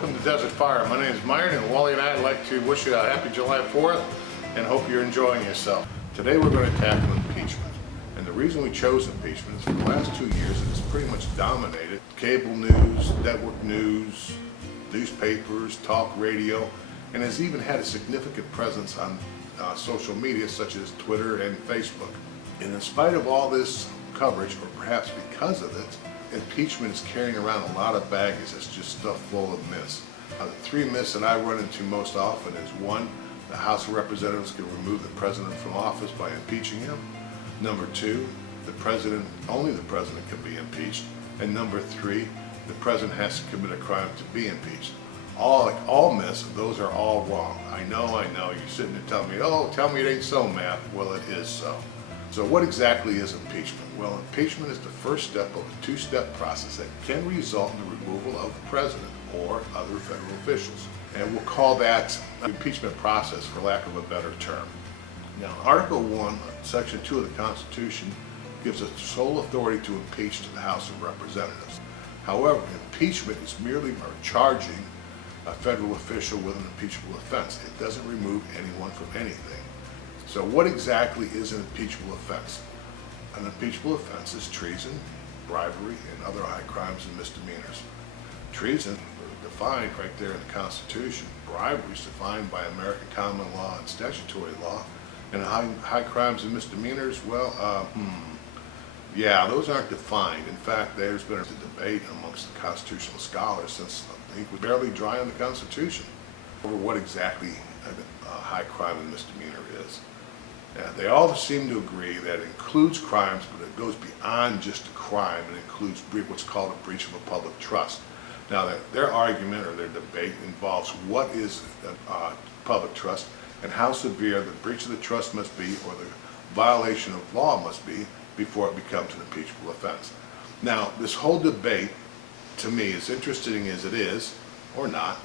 welcome to Desert Phire. My name is Myron, and Wally and I would like to wish you a happy July 4th and hope you're enjoying yourself. Today we're going to tackle impeachment. And the reason we chose impeachment is for the last 2 years it has pretty much dominated cable news, network news, newspapers, talk radio, and has even had a significant presence on social media such as Twitter and Facebook. And in spite of all this coverage, or perhaps because of it, impeachment is carrying around a lot of baggage that's just stuffed full of myths. The three myths that I run into most often is: one, the House of Representatives can remove the president from office by impeaching him. Number two, only the president can be impeached. And number three, the president has to commit a crime to be impeached. All myths, those are all wrong. I know, you're sitting there telling me, oh, tell me it ain't so, Matt. Well, it is so. So what exactly is impeachment? Well, impeachment is the first step of a two-step process that can result in the removal of the president or other federal officials. And we'll call that the impeachment process, for lack of a better term. Now, Article 1, Section 2 of the Constitution gives us sole authority to impeach to the House of Representatives. However, impeachment is merely charging a federal official with an impeachable offense. It doesn't remove anyone from anything. So what exactly is an impeachable offense? An impeachable offense is treason, bribery, and other high crimes and misdemeanors. Treason, defined right there in the Constitution. Bribery is defined by American common law and statutory law. And high crimes and misdemeanors, well, yeah, those aren't defined. In fact, there's been a debate amongst the constitutional scholars since I think we're barely dry on the Constitution over what exactly a high crime and misdemeanor is. They all seem to agree that it includes crimes, but it goes beyond just a crime. It includes what's called a breach of a public trust. Now, their argument or their debate involves what is public trust and how severe the breach of the trust must be or the violation of law must be before it becomes an impeachable offense. Now, this whole debate, to me, as interesting as it is, or not,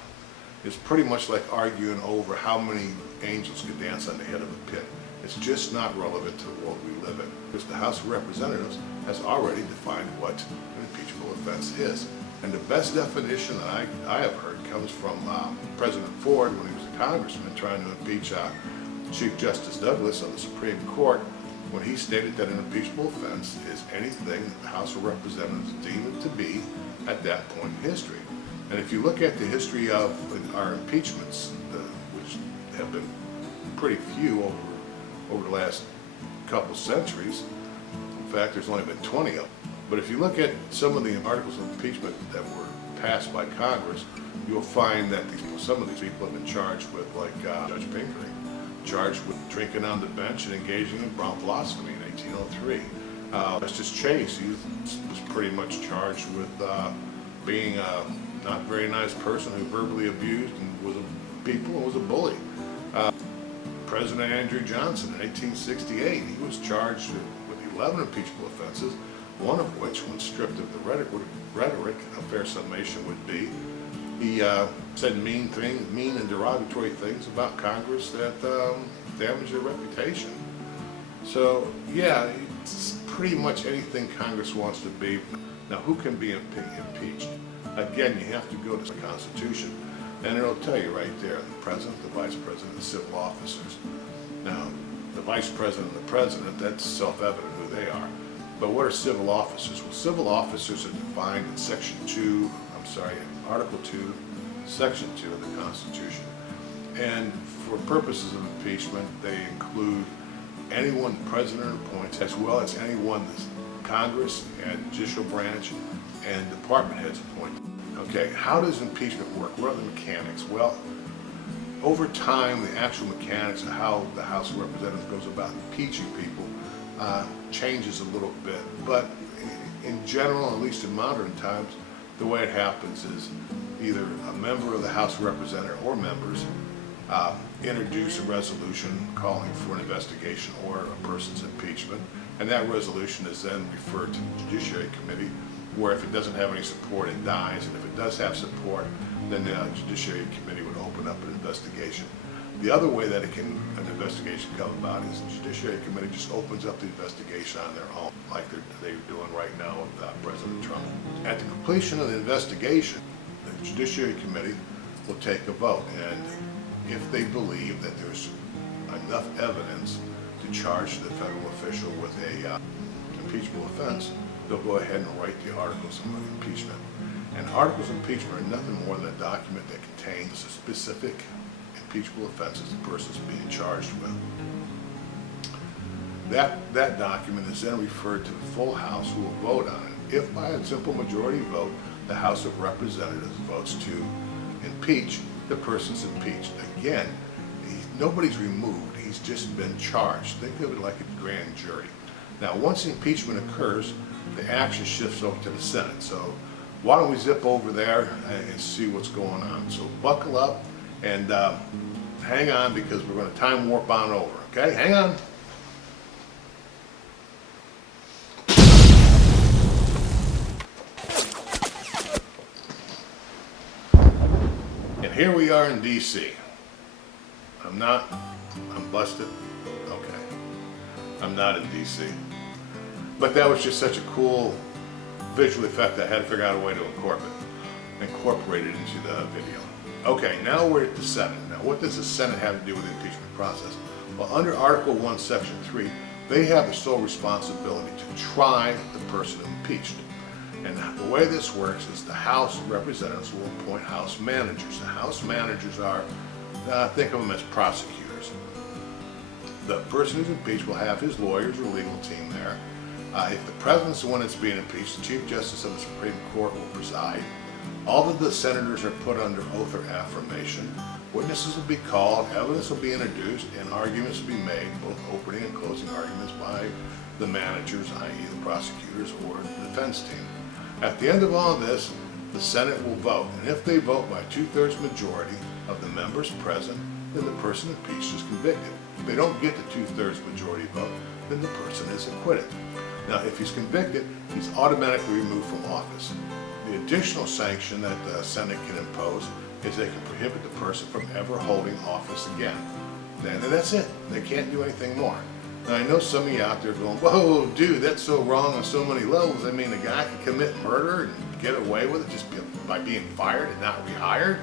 is pretty much like arguing over how many angels can dance on the head of a pin. It's just not relevant to the world we live in, because the House of Representatives has already defined what an impeachable offense is. And the best definition that I have heard comes from President Ford when he was a congressman trying to impeach Chief Justice Douglas of the Supreme Court, when he stated that an impeachable offense is anything that the House of Representatives deem it to be at that point in history. And if you look at the history of our impeachments, which have been pretty few over the last couple centuries, in fact there's only been 20 of them, but if you look at some of the articles of impeachment that were passed by Congress, you'll find that some of these people have been charged with, like Judge Pingree, charged with drinking on the bench and engaging in brown philosophy in 1803. Justice Chase, he was pretty much charged with being a not very nice person who verbally abused and was a bully. President Andrew Johnson in 1868, he was charged with 11 impeachable offenses, one of which, when stripped of the rhetoric, a fair summation would be, he said mean and derogatory things about Congress that damaged their reputation. So yeah, it's pretty much anything Congress wants to be. Now, who can be impeached? Again, you have to go to the Constitution, and it'll tell you right there, the President, the Vice President, and civil officers. Now, the Vice President and the President, that's self-evident who they are. But what are civil officers? Well, civil officers are defined in Article 2, Section 2 of the Constitution. And for purposes of impeachment, they include anyone the President appoints, as well as anyone the Congress and judicial branch and department heads appoint. Okay, how does impeachment work? What are the mechanics? Well, over time, the actual mechanics of how the House of Representatives goes about impeaching people changes a little bit. But in general, at least in modern times, the way it happens is either a member of the House of Representatives or members introduce a resolution calling for an investigation or a person's impeachment, and that resolution is then referred to the Judiciary Committee, where if it doesn't have any support, it dies, and if it does have support, then the Judiciary Committee would open up an investigation. The other way that an investigation come about is the Judiciary Committee just opens up the investigation on their own, like they're doing right now with President Trump. At the completion of the investigation, the Judiciary Committee will take a vote, and if they believe that there's enough evidence to charge the federal official with a impeachable offense, they'll go ahead and write the articles of impeachment. And articles of impeachment are nothing more than a document that contains the specific impeachable offenses the person's being charged with. That document is then referred to the full House, who will vote on it. If by a simple majority vote, the House of Representatives votes to impeach, the person's impeached. Again, nobody's removed, he's just been charged. Think of it like a grand jury. Now, once the impeachment occurs, the action shifts over to the Senate. So why don't we zip over there and see what's going on. So buckle up and hang on, because we're going to time warp on over, okay? Hang on. And here we are in D.C. I'm busted. Okay. I'm not in D.C. But that was just such a cool visual effect I had to figure out a way to incorporate it into the video. Okay, now we're at the Senate. Now, what does the Senate have to do with the impeachment process? Well, under Article 1, Section 3, they have the sole responsibility to try the person impeached. And the way this works is the House of Representatives will appoint House managers. The House managers are, think of them as prosecutors. The person who's impeached will have his lawyers or legal team there. If the president's the one that's being impeached, the Chief Justice of the Supreme Court will preside. All of the senators are put under oath or affirmation. Witnesses will be called, evidence will be introduced, and arguments will be made, both opening and closing arguments by the managers, i.e. the prosecutors or the defense team. At the end of all this, the Senate will vote, and if they vote by 2/3 majority of the members present, then the person impeached is convicted. If they don't get the 2/3 majority vote, then the person is acquitted. Now, if he's convicted, he's automatically removed from office. The additional sanction that the Senate can impose is they can prohibit the person from ever holding office again. And that's it. They can't do anything more. Now, I know some of you out there going, whoa, dude, that's so wrong on so many levels. I mean, a guy can commit murder and get away with it just by being fired and not rehired?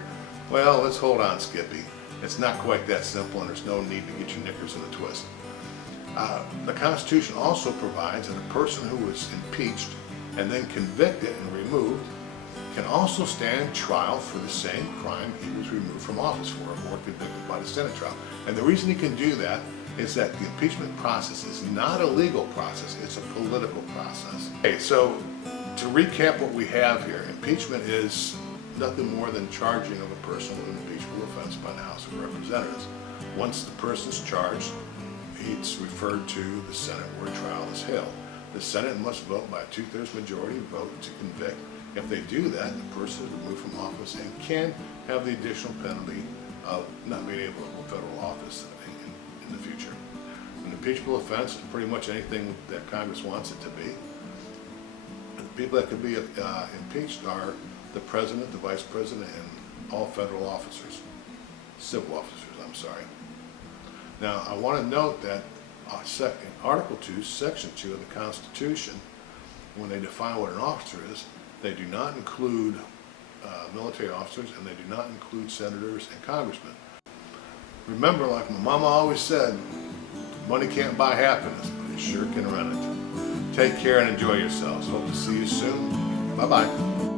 Well, let's hold on, Skippy. It's not quite that simple, and there's no need to get your knickers in a twist. The Constitution also provides that a person who is impeached and then convicted and removed can also stand trial for the same crime he was removed from office for or convicted by the Senate trial. And the reason he can do that is that the impeachment process is not a legal process, it's a political process. Okay, so to recap what we have here, impeachment is nothing more than charging of a person with an impeachable offense by the House of Representatives. Once the person's charged, it's referred to the Senate where trial is held. The Senate must vote by a 2/3 majority vote to convict. If they do that, the person is removed from office and can have the additional penalty of not being able to hold federal office in the future. An impeachable offense is pretty much anything that Congress wants it to be. And the people that could be impeached are the President, the Vice President, and all federal officers. Civil officers, I'm sorry. Now, I want to note that in Article 2, Section 2 of the Constitution, when they define what an officer is, they do not include military officers, and they do not include senators and congressmen. Remember, like my mama always said, money can't buy happiness, but it sure can rent it. Take care and enjoy yourselves. Hope to see you soon. Bye-bye.